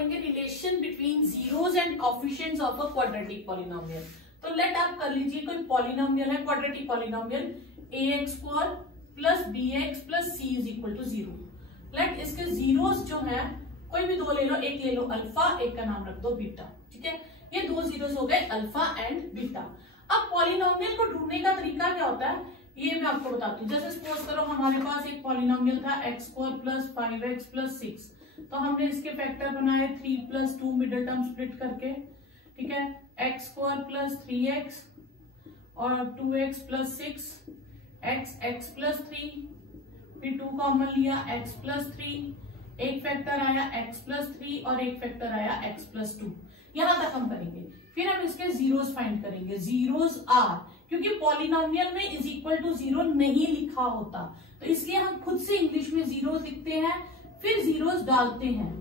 पढ़ेंगे relation between zeros and coefficients of a quadratic polynomial. तो let आप कर लीजिए कोई पॉलिनोमियल है, quadratic polynomial ax² plus bx plus c is equal to 0। Let इसके जीरोस जो है कोई भी दो ले लो, एक ले लो अल्फा, एक का नाम रख दो बीटा। ठीक है, ये दो जीरोस हो गए अल्फा एंड बीटा। अब पॉलिनोमियल को ढूंढने का तरीका क्या होता है ये मैं आपको बताती हूँ। जैसे सपोज करो हमारे पास एक पॉलिनोमियल था x² प्लस 5x प्लस 6, तो हमने इसके फैक्टर बनाए 3 प्लस 2 मिडिल टर्म स्प्लिट करके। ठीक है, x² प्लस 3x और 2x प्लस 6, x प्लस 3, फिर 2 कॉमन लिया x प्लस 3, एक फैक्टर आया x प्लस 3 और एक फैक्टर आया x प्लस 2। यहां तक हम करेंगे, फिर हम इसके जीरोस फाइंड करेंगे। जीरोस आर, क्योंकि पॉलिनोमियल में इज इक्वल टू 0 नहीं लिखा होता, तो इसलिए हम खुद से इंग्लिश में जीरोस लिखते हैं, फिर जीरोस डालते हैं।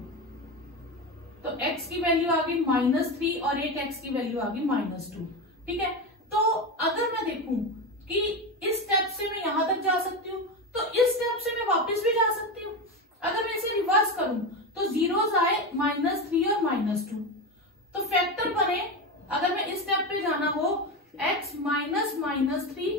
तो x की वैल्यू आ गई -3 और एक x की वैल्यू आ गई -2। ठीक है, तो अगर मैं देखूं कि इस स्टेप से मैं यहां तक जा सकती हूँ, तो इस स्टेप से मैं वापस भी जा सकती हूँ। अगर मैं इसे रिवर्स करूं तो जीरोस आए -3 और -2, तो फैक्टर बने। अगर मैं इस स्टेप पे जाना हो x माइनस -3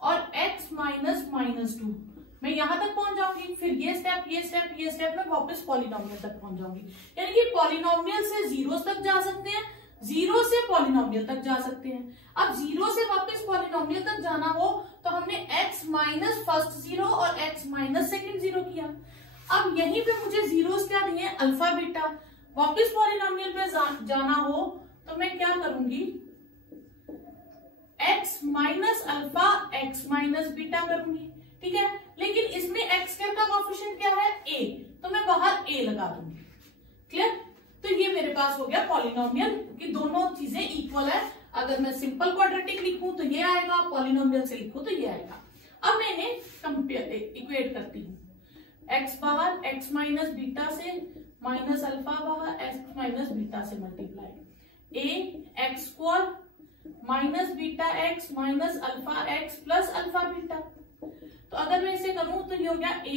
और x माइनस -2, मैं यहां तक पहुंच जाऊंगी। फिर ये स्टेप मैं वापस पॉलिनोमियल तक पहुंच जाऊंगी। यानी कि पॉलिनोमियल से जीरोस तक जा सकते हैं, जीरो से पॉलिनोमियल तक जा सकते हैं। अब जीरो से वापस पॉलिनोमियल तक जाना हो तो हमने x माइनस फर्स्ट जीरो और x माइनस सेकेंड जीरो किया। अब यहीं पे मुझे जीरोस क्या दिए, अल्फा बीटा। वापस पॉलिनोमियल पे जाना हो तो मैं क्या करूंगी, x minus alpha x minus beta करूंगी। ठीक है, लेकिन इसमें x का कोएफिशिएंट क्या है, a, तो मैं बाहर a लगा दूंगी। क्लियर? तो ये मेरे पास हो गया पॉलिनोमियल कि दोनों चीजें इक्वल है। अगर मैं सिंपल क्वाड्रेटिक लिखूं तो ये आएगा, पॉलिनोमियल से लिखूं तो ये आएगा। अब मैं इन्हें कंपेयर इक्वेट करती हूँ। x बाहर x माइनस बीटा से, माइनस अल्फा बाहर x माइनस बीटा से multiply, a x² minus beta x minus alpha x plus alpha beta. तो अगर मैं इसे करूं तो ये हो गया a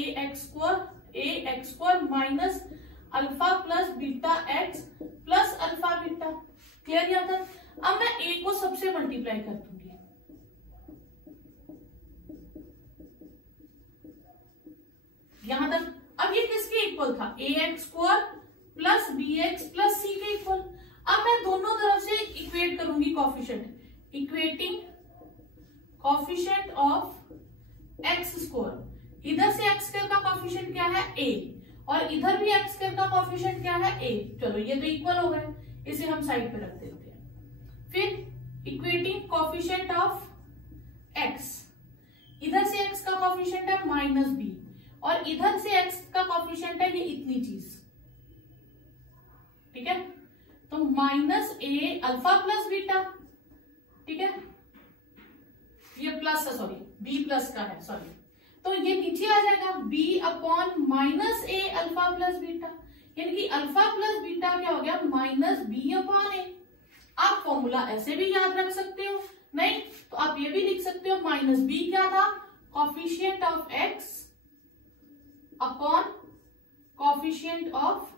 x² minus alpha plus beta x plus alpha beta. Clear यहां तक? अब मैं a को सबसे मल्टीप्लाई कर दूंगी, यहां तक। अब ये किसके इक्वल था, ax² plus bx plus c के इक्वल। अब मैं दोनों तरफ से इक्वेट करूंगी coefficient, equating coefficient of x²। इधर से x² का कोएफिशिएंट क्या है, a, और इधर भी x² का कोएफिशिएंट क्या है, a। चलो ये तो इक्वल हो गए, इसे हम साइड पे रख देते हैं। फिर इक्वेटिंग कोएफिशिएंट ऑफ x, इधर से x का कोएफिशिएंट है -b और इधर से x का कोएफिशिएंट है ये इतनी चीज। ठीक है, तो -a अल्फा प्लस बीटा। ठीक है, ये प्लस है, सॉरी b प्लस का है, सॉरी, तो ये नीचे आ जाएगा b upon -a alpha plus beta. यानी कि अल्फा प्लस बीटा क्या हो गया, -b अपॉन a। आप फॉर्मूला ऐसे भी याद रख सकते हो, नहीं तो आप ये भी लिख सकते हो, -b क्या था, coefficient of x upon coefficient of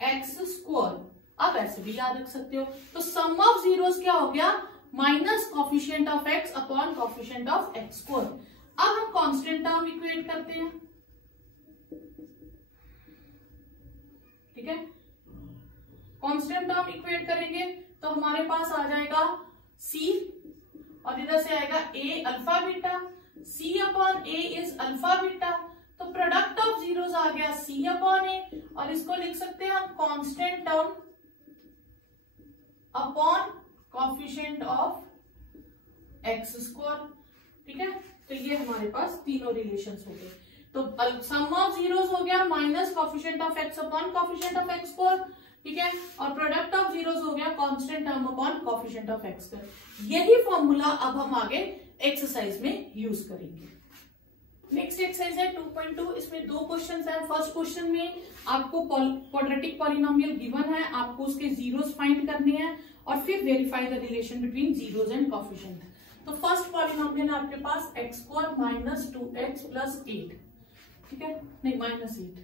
x²। आप ऐसे भी याद रख सकते हो। तो सम ऑफ जीरोस क्या हो गया, minus coefficient of x upon coefficient of x²। अब हम कांस्टेंट टर्म इक्वेट करते हैं। ठीक है, कांस्टेंट टर्म इक्वेट करेंगे तो हमारे पास आ जाएगा c और इधर से आएगा a alpha beta, c upon a is alpha beta. तो प्रोडक्ट ऑफ जीरोस आ गया c अपॉन a, और इसको लिख सकते हैं हम constant term upon coefficient of x²। ठीक है, तो ये हमारे पास तीनों रिलेशंस हो गए। तो सम ऑफ जीरोस हो गया minus coefficient of x upon coefficient of x²। ठीक है, और प्रोडक्ट ऑफ जीरोस हो गया constant term upon coefficient of x²। यही फॉर्मूला अब हम आगे एक्सरसाइज में यूज करेंगे। नेक्स्ट एक्सरसाइज है 2.2। इसमें दो क्वेश्चंस हैं। फर्स्ट क्वेश्चन में आपको क्वाड्रेटिक पॉलिनोमियल गिवन है, आपको उसके जीरोस फाइंड करने हैं और फिर verify the relation between zeros and coefficient. तो फर्स्ट पॉलिनोमियल है आपके पास x² माइनस 2x प्लस 8। ठीक है, नहीं -8,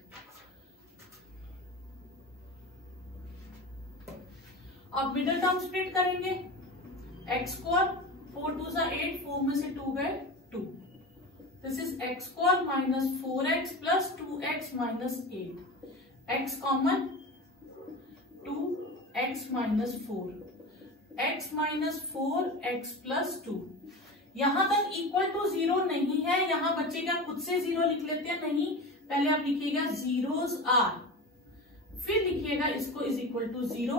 अब मिडिल टर्म स्प्लिट करेंगे, एक्स स्क्वायर 4 2 सा 8, 4 में से 2 गए 2, this is x square minus 4x plus 2x minus 8, x common 2x minus 4, x minus 4x plus 2। यहां तक इक्वल टू 0 नहीं है, यहां बच्चे क्या खुद से 0 लिख लेते हैं, नहीं, पहले आप लिखिएगा जीरोस आर, फिर लिखिएगा इसको इज इक्वल टू 0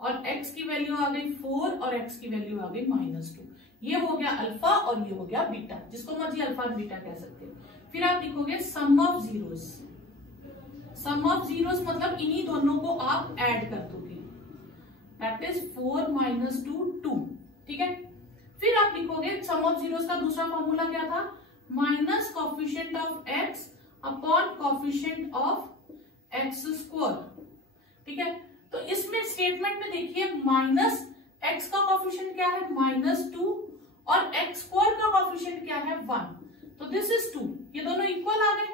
और x की वैल्यू आ गई 4 और x की वैल्यू आ गई -2। ये हो गया अल्फा और ये हो गया बीटा, जिसको मर्जी अल्फा और बीटा कह सकते हैं। फिर आप लिखोगे sum of zeros, sum of zeros मतलब इन्हीं दोनों को आप ऐड कर दोगे, दैट इज 4 - 2 2, ठीक है। फिर आप लिखोगे सम ऑफ जीरोस का दूसरा फॉर्मूला क्या था, minus coefficient of x upon coefficient of x square, ठीक है। तो इसमें स्टेटमेंट में देखिए माइनस x का कॉफिशिएंट क्या है -2 और x स्क्वायर का कॉफिशिएंट क्या है 1, तो दिस इज 2, ये दोनों इक्वल आ गए,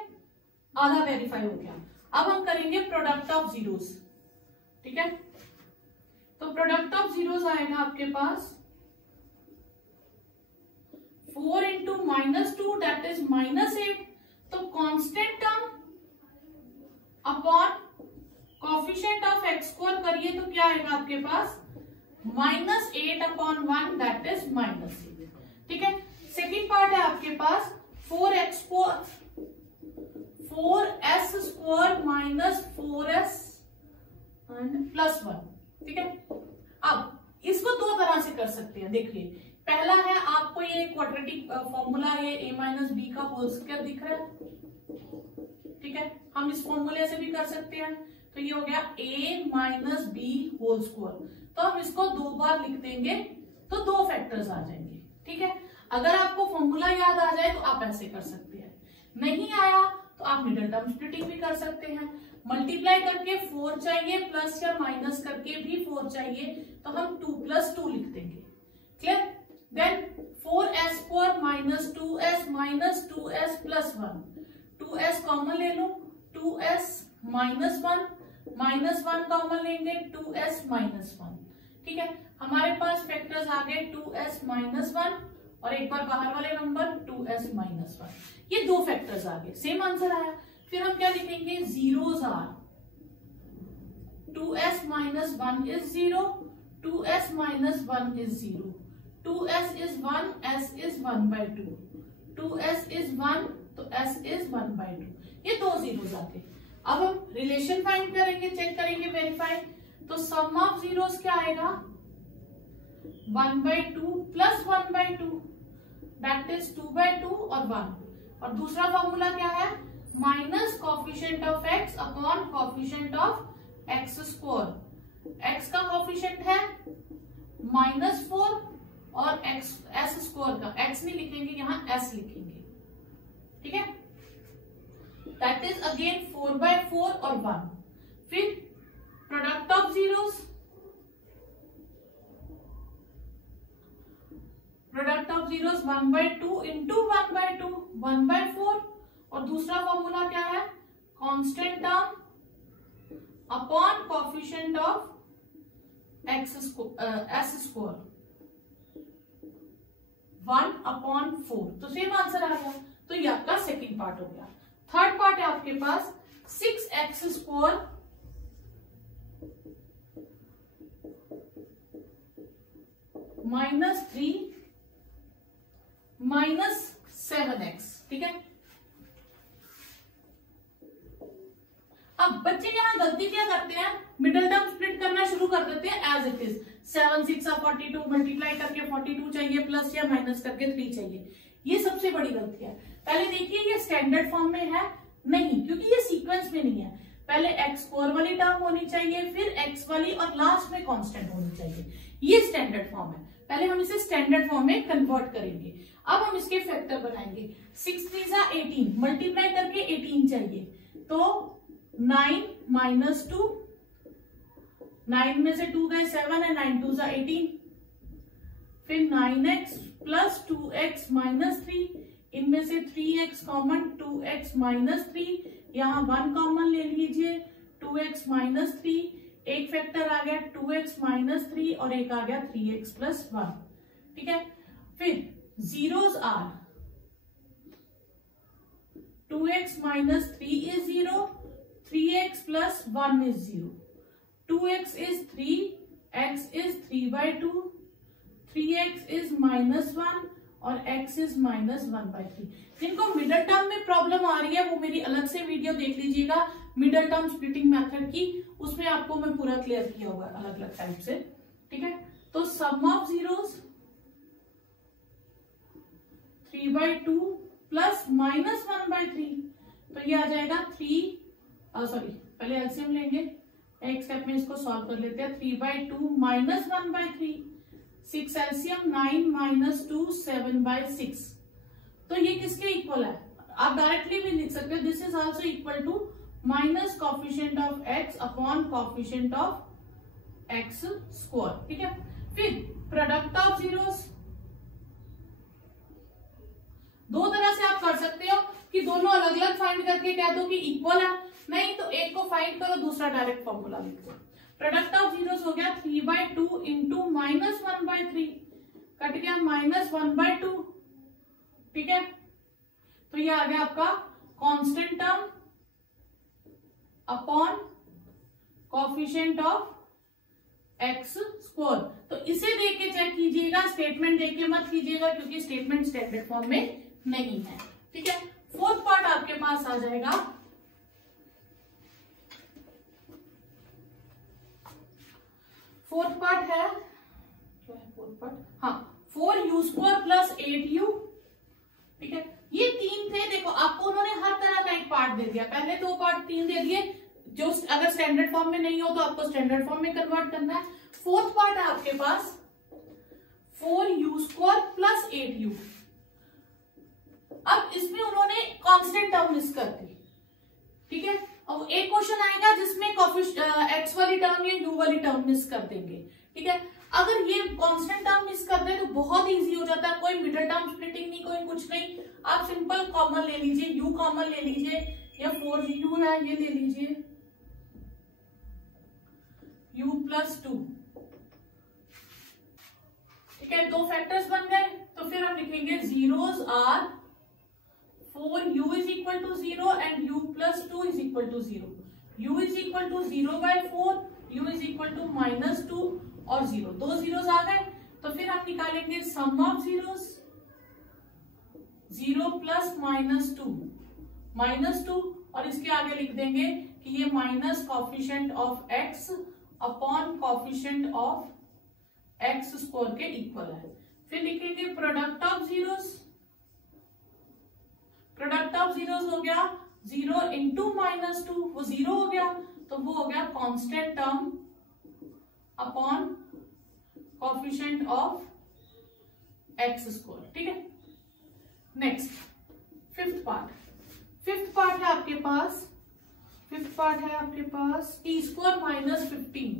आधा वेरीफाई हो गया। अब हम करेंगे प्रोडक्ट ऑफ जीरोस, ठीक है। तो प्रोडक्ट ऑफ जीरोस आएगा आपके पास 4 इंटू -2 दैट इज -8, तो constant term upon coefficient of x square करिए तो क्या आएगा आपके पास -8 अपॉन 1 दैट इज -8, ठीक है। सेकेंड पार्ट है आपके पास 4s square minus 4s and plus 1, ठीक है। अब इसको दो तरह से कर सकते हैं, देखिए पहला है आपको ये क्वाड्रेटिक फॉर्मूला है a माइनस बी का होल स्क्वायर दिख रहा है, ठीक है, हम इस फॉर्मूले से भी कर सकते हैं। तो ये हो गया a minus b whole square, तो हम इसको 2 बार लिख देंगे तो 2 फैक्टर्स आ जाएंगे, ठीक है। अगर आपको फॉर्मूला याद आ जाए तो आप ऐसे कर सकते हैं, नहीं आया तो आप मिडिल टर्म स्प्लिटिंग भी कर सकते हैं। मल्टीप्लाई करके 4 चाहिए, प्लस या माइनस करके भी 4 चाहिए, तो हम 2 + 2 लिख देंगे, clear. Then 4s square minus 2s plus 1, 2s common ले लो, 2s -1 कॉमन लेंगे 2s -1, ठीक है। हमारे पास फैक्टर्स आ गए 2s -1 और एक बार बाहर वाले नंबर 2s -1, ये 2 फैक्टर्स आ गए, सेम आंसर आया। फिर हम क्या लिखेंगे, zeros are 2s -1 is 0, 2s -1 is 0, 2s is 1, s is 1/2, 2s is 1 तो s इज 1/2, ये 2 जीरोस आ गए। अब हम रिलेशन फाइंड करेंगे, चेक करेंगे, वेरीफाई, तो सम ऑफ जीरोस क्या आएगा 1/2 प्लस 1/2 दैट इज 2/2 और 1, और दूसरा फॉर्मूला क्या है minus coefficient of x upon coefficient of x square, x का कॉफिशिएंट है -4 और x s स्क्वायर का x नहीं लिखेंगे, यहाँ s लिखेंगे, ठीक है। दैट इज अगेन 4/4 और 1। फिर product of zeros, product of zeros 1/2 into 1/2 1/4, और दूसरा फॉर्मूला क्या है constant term upon coefficient of x S square 1/4, तो सेम आंसर आ गया। तो ये आपका सेकेंड पार्ट हो गया। थर्ड पार्ट है आपके पास 6x स्क्वायर -3 -7x, ठीक है। अब बच्चे यहाँ गलती क्या करते हैं, मिडिल टर्म स्प्लिट करना शुरू कर देते हैं एज इट इज, 7 6 42 मल्टीप्लाई करके 42 चाहिए, प्लस या माइनस करके 3 चाहिए, ये सबसे बड़ी गलती है। पहले देखिए ये स्टैंडर्ड फॉर्म में है नहीं, क्योंकि ये सीक्वेंस में नहीं है, पहले एक्स स्क्वायर वाली टर्म होनी चाहिए, फिर एक्स वाली और लास्ट में कांस्टेंट होनी चाहिए, ये स्टैंडर्ड फॉर्म है। पहले हम इसे स्टैंडर्ड फॉर्म में कन्वर्ट करेंगे। अब हम इसके फैक्टर बनाएंगे, 6 3 18 मल्टीप्लाई करके 18 चाहिए, तो 9 - 2, 9 में से 2 गए 7 है, 9 2 18, फिर 9x प्लस 2x माइनस 3, इनमें से 3x कॉमन, 2x माइनस 3, यहाँ 1 कॉमन ले लीजिए, 2x माइनस 3, एक फैक्टर आ गया 2x माइनस 3 और एक आ गया 3x प्लस 1। ठीक है, फिर zeros are 2x minus 3 is 0, 3x plus 1 is 0, 2x is 3, x is 3/2, 3x is -1 और x इज -1/3। जिनको मिडल टर्म में प्रॉब्लम आ रही है वो मेरी अलग से वीडियो देख लीजिएगा, मिडल टर्म स्प्लिटिंग मेथड की, उसमें आपको मैं पूरा क्लियर किया होगा अलग अलग टाइप से। ठीक है, तो सम ऑफ जीरोस 3/2 प्लस -1/3, तो ये आ जाएगा 3, पहले एलसीएम लेंगे, एक स्टेप में इसको सॉल्व कर लेते हैं। 3/2 माइनस 1/3, 6 एलसीएम 9 माइनस 2 7/6। तो ये किसके इक्वल है? आप डायरेक्टली भी लिख सकते हो, this is also equal to minus coefficient of x upon coefficient of x square. ठीक है, फिर प्रोडक्ट ऑफ जीरोस दो तरह से आप कर सकते हो कि दोनों अलग अलग फाइंड करके कह दो कि इक्वल है, नहीं तो एक को फाइंड करो, दूसरा डायरेक्ट फॉर्मूला लिख दो। प्रोडक्ट ऑफ जीरोस हो गया 3/2 इंटू -1/3, कट गया -1/2। ठीक है, तो ये आ गया आपका constant term upon coefficient of x square. तो इसे देख के चेक कीजिएगा, स्टेटमेंट देख के मत कीजिएगा क्योंकि स्टेटमेंट स्टैंडर्ड फॉर्म में नहीं है। ठीक है, फोर्थ पार्ट आपके पास आ जाएगा फोर्थ पार्ट है, क्या है फोर्थ पार्ट? हाँ, 4u² प्लस 8u। ठीक है, ये 3 थे, देखो आपको उन्होंने हर तरह का एक पार्ट दे दिया, पहले 2 पार्ट 3 दे दिए, जो अगर स्टैंडर्ड फॉर्म में नहीं हो तो आपको स्टैंडर्ड फॉर्म में कन्वर्ट करना है। फोर्थ पार्ट है आपके पास 4u² प्लस 8u। अब इसमें उन्होंने कांस्टेंट टर्म मिस कर दी। ठीक है, अब एक क्वेश्चन आएगा जिसमें x वाली टर्म या u वाली टर्म मिस कर देंगे। ठीक है, अगर ये कांस्टेंट टर्म मिस कर दे तो बहुत इजी हो जाता है, कोई मिडिल टर्म स्प्लिटिंग नहीं, कोई कुछ नहीं, आप सिंपल कॉमन ले लीजिए, u कॉमन ले लीजिए, या 4u है ये ले लीजिए, u प्लस 2। ठीक है, 2 फैक्टर्स बन गए, तो फिर हम लिखेंगे zeros are 4u is equal to 0 and u plus 2 is equal to 0, u is equal to 0/4, u is equal to -2 और 0, 2 जीरोस आ गए। तो फिर हम निकालेंगे सम ऑफ जीरोस, 0 प्लस -2 और इसके आगे लिख देंगे कि ये minus coefficient of x upon coefficient of x square के इक्वल है। फिर लिखेंगे product of zeros, product of zeros हो गया 0 इंटू -2, वो 0 हो गया, तो वो हो गया constant term upon coefficient of x square. ठीक है, नेक्स्ट फिफ्थ पार्ट है आपके पास, t² माइनस 15।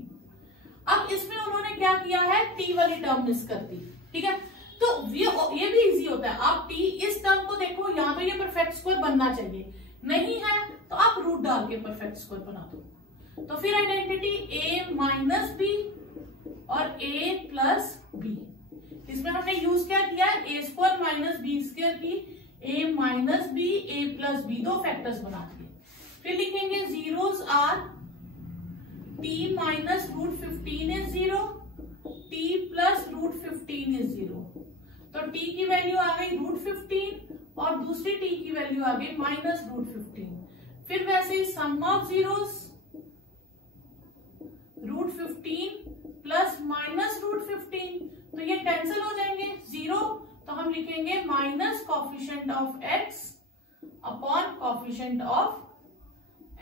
अब इसमें उन्होंने क्या किया है, t वाली टर्म मिस कर दी। ठीक है, तो ये भी इजी होता है, आप t इस टर्म को देखो, यहाँ पे ये परफेक्ट स्क्वायर बनना चाहिए, नहीं है तो आप रूट डाल के परफेक्ट स्क्वायर बना दो। तो फिर आइडेंटिटी a माइनस b और a प्लस b, इसमें हमने यूज क्या किया, a² माइनस b² की a minus b, a plus b, 2 factors बना दिए। फिर लिखेंगे zeros are t minus √15 is 0, t plus √15 is 0। तो t की वैल्यू आ गई √15 और दूसरी t की वैल्यू आ गई माइनस √15। फिर वैसे ही सम ऑफ जीरोस √15 प्लस माइनस √15, तो ये कैंसिल हो जाएंगे, 0, तो हम लिखेंगे minus coefficient of x upon coefficient of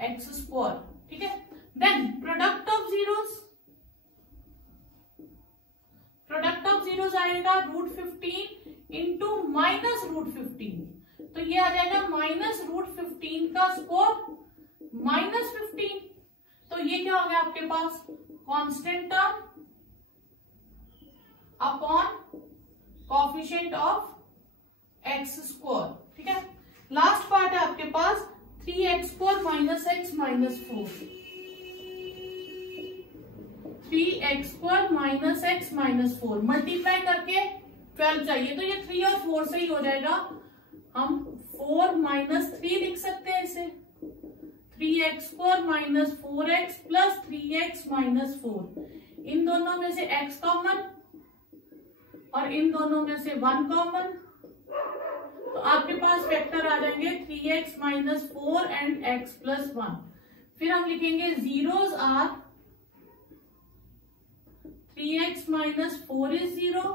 x square. ठीक है, देन प्रोडक्ट ऑफ जीरोस आएगा √15 इंटू माइनस √15, तो ये आ जाएगा माइनस √15 का स्क्वायर माइनस 15, तो ये क्या हो गया आपके पास, constant term upon coefficient of x square. ठीक है, लास्ट पार्ट है आपके पास 3x² minus x minus 4। 3x² minus x minus 4 multiply करके 12 चाहिए, तो ये 3 और 4 से ही हो जाएगा। हम 4 माइनस 3 लिख सकते हैं इसे, 3x² minus 4x plus 3x minus 4। इन दोनों में से x कॉमन और इन दोनों में से 1 कॉमन, तो आपके पास वेक्टर आ जाएंगे 3x minus 4 and x plus 1। फिर हम लिखेंगे zeros are 3x minus 4 is 0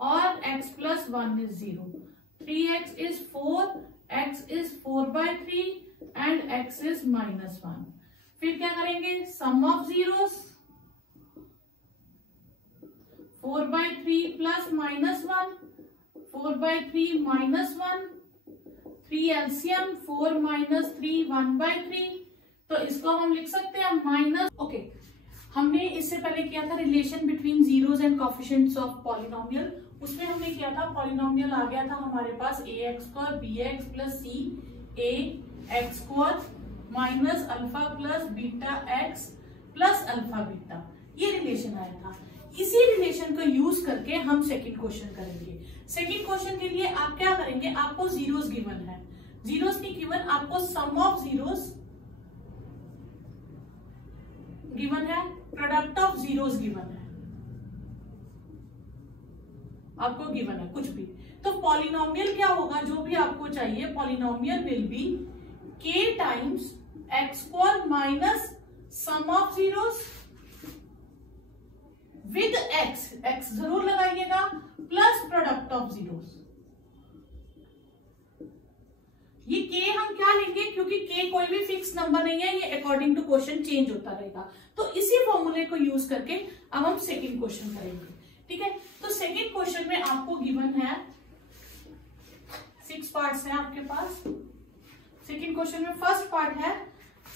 और x plus 1 is 0। 3x is 4, x is 4/3 and x is minus 1। फिर क्या करेंगे, sum of zeros 4/3 plus minus 1, 4/3 minus 1, 3 LCM 4 minus 3 1/3, तो इसको हम लिख सकते हैं माइनस। ओके, हमने इससे पहले किया था relation between zeros and coefficients of polynomial. उसमें हमने किया था पॉलिनोमियल आ गया था हमारे पास ax² bx plus c ax² minus alpha plus beta x plus alpha beta, ये रिलेशन आया था। इसी रिलेशन को यूज करके हम सेकंड क्वेश्चन करेंगे। सेकंड क्वेश्चन के लिए आप क्या करेंगे, आपको जीरोस गिवन है, जीरोस नहीं गिवन, आपको सम ऑफ जीरोस गिवन है, प्रोडक्ट ऑफ जीरोस गिवन है, आपको गिवन है कुछ भी। तो पॉलिनोमियल क्या होगा, जो भी आपको चाहिए, polynomial will be k times x² minus sum of zeros with x जरूर लगाइएगा, प्लस प्रोडक्ट ऑफ जीरोस। ये k हम क्या लेंगे, क्योंकि k कोई भी फिक्स नंबर नहीं है, ये अकॉर्डिंग टू क्वेश्चन चेंज होता रहेगा। तो इसी फॉर्मूले को यूज करके अब हम सेकंड क्वेश्चन करेंगे, ठीक है। तो सेकंड क्वेश्चन में आपको गिवन है 6 पार्ट्स हैं आपके पास। सेकंड क्वेश्चन में फर्स्ट पार्ट है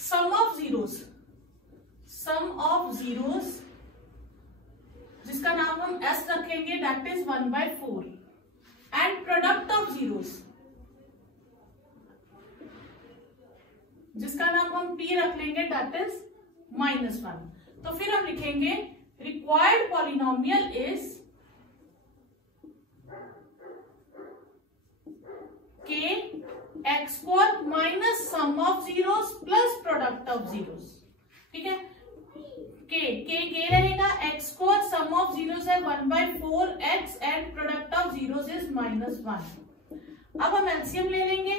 sum of zeros, sum of zeros जिसका नाम हम s रखेंगे, that is 1/4 and product of zeros जिसका नाम हम p रख लेंगे, दैट इज -1। तो फिर हम लिखेंगे required polynomial is k x² minus sum of zeros plus product of zeros, ठीक है। k रहेगा, x² सम ऑफ जीरोस है 1/4 x and product of zeros is -1। अब हम एलसीएम ले लेंगे,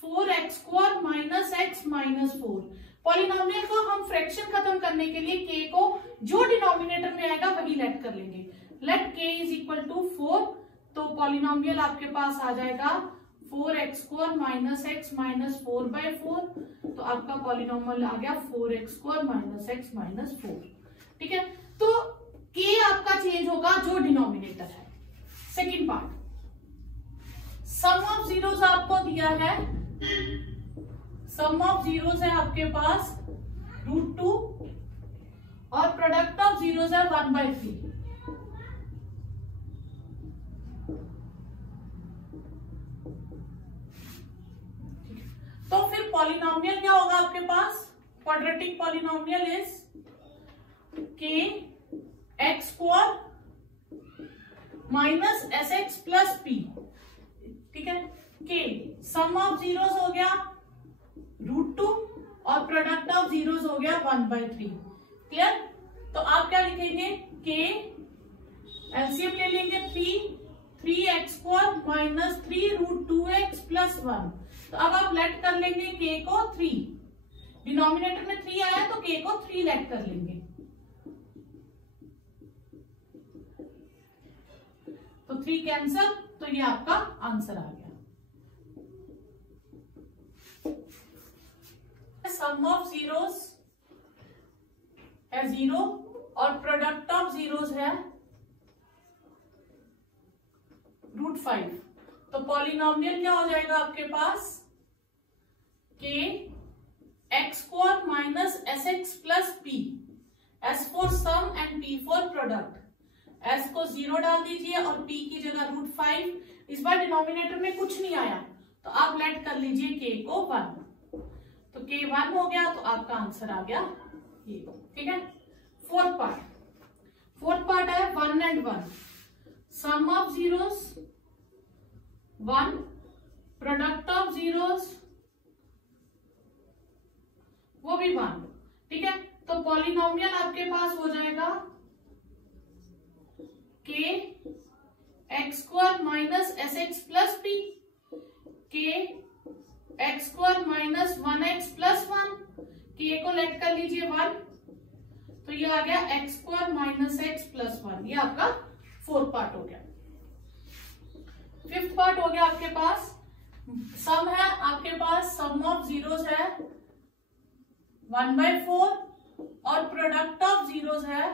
4x² minus x minus 4। Polynomial को हम फ्रैक्शन खत्म करने के लिए k को जो डिनोमिनेटर में आएगा वही लेट कर लेंगे। Let k is equal to 4, तो पॉलिनोमियल आपके पास आ जाएगा 4x² माइनस x माइनस 4/4, तो आपका पॉलिनोमियल आ गया 4x² माइनस x माइनस 4, ठीक है। तो k आपका चेंज होगा जो डिनोमिनेटर है। Second part, sum of zeros आपको दिया है, सम ऑफ जीरोस है आपके पास √2 और प्रोडक्ट ऑफ जीरोस है 1/3। तो फिर पॉलिनोमियल क्या होगा आपके पास, quadratic polynomial is k x² minus sx plus p, ठीक है। k सम ऑफ जीरोस हो गया √2 और प्रोडक्ट ऑफ जीरोस हो गया 1/3, क्लियर। तो आप क्या लिखेंगे, k एलसीएम ले लेंगे 3x² माइनस 3√2x प्लस 1। तो अब आप लेट कर लेंगे k को 3, डिनोमिनेटर में 3 आया तो k को 3 लेट कर लेंगे, तो 3 कैंसल, तो ये आपका आंसर आ गया। सम ऑफ जीरोस है 0 और प्रोडक्ट ऑफ जीरोस है √5, तो पॉलिनोमियल क्या हो जाएगा आपके पास, k x² minus sx plus p, s for sum and p for product. s को 0 डाल दीजिए और p की जगह √5। इस बार डिनोमिनेटर में कुछ नहीं आया तो आप लेट कर लीजिए k को 1, तो k 1 हो गया, तो आपका आंसर आ गया ये, ठीक है। फोर्थ पार्ट है 1 and 1, sum of zeros 1, product of zeros वो भी 1। ठीक है, तो पॉलिनोमियल आपके पास हो जाएगा k x square minus S x plus P, K x square minus 1x plus 1, K को लेट कर लीजिए 1, तो ये आ गया x square minus x plus 1। ये आपका फोर्थ पार्ट हो गया। फिफ्थ पार्ट हो गया आपके पास, सम है आपके पास, सम ऑफ जीरोस है 1/4 और प्रोडक्ट ऑफ जीरोस है,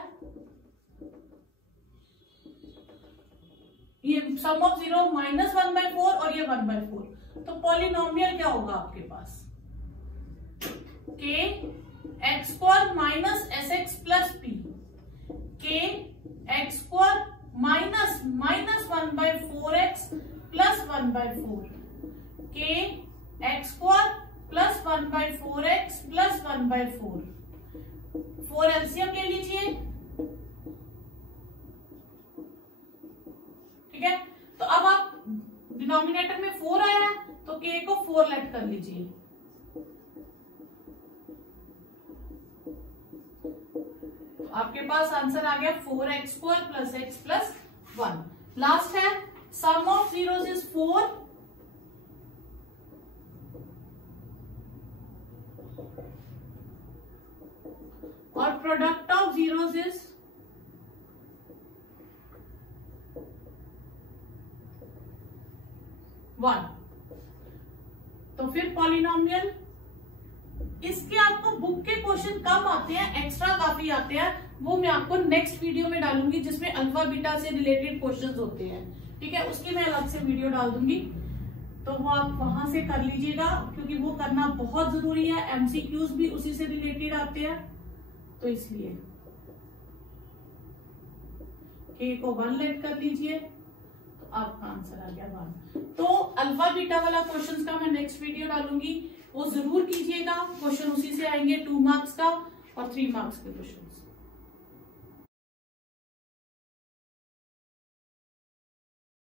ये सम ऑफ जीरो माइनस 1/4 और ये 1/4। तो पॉलिनोमियल क्या होगा आपके पास, K x square minus S x plus P, K x square minus 1/4x plus 1/4, K x square plus 1/4x plus 1/4। 4 LCM ले लीजिए। ठीक है, तो अब आप डिनोमिनेटर में 4 आया तो k को 4 लेट कर लीजिए। तो आपके पास आंसर आ गया 4x² plus x plus 1। Last है सम ऑफ जीरोस इज 4 और प्रोडक्ट ऑफ जीरोस इज 1। तो फिर पॉलिनोमियल, इसके आपको बुक के क्वेश्चन कम आते हैं, एक्स्ट्रा काफी आते हैं, वो मैं आपको नेक्स्ट वीडियो में डालूंगी जिसमें अल्फा बीटा से रिलेटेड क्वेश्चंस होते हैं। ठीक है, उसकी मैं अलग से वीडियो डाल दूंगी, तो वो आप वहां से कर लीजिएगा क्योंकि वो करना बहुत जरूरी है। एमसीक्यूज भी उसी से रिलेटेड आते हैं, तो इसलिए k को 1 लेट कर लीजिए, तो आपका आंसर आ गया 1। तो अल्फा बीटा वाला क्वेश्चन का मैं नेक्स्ट वीडियो डालूंगी, वो जरूर कीजिएगा। क्वेश्चन उसी से आएंगे, 2 मार्क्स का और 3 मार्क्स के क्वेश्चन।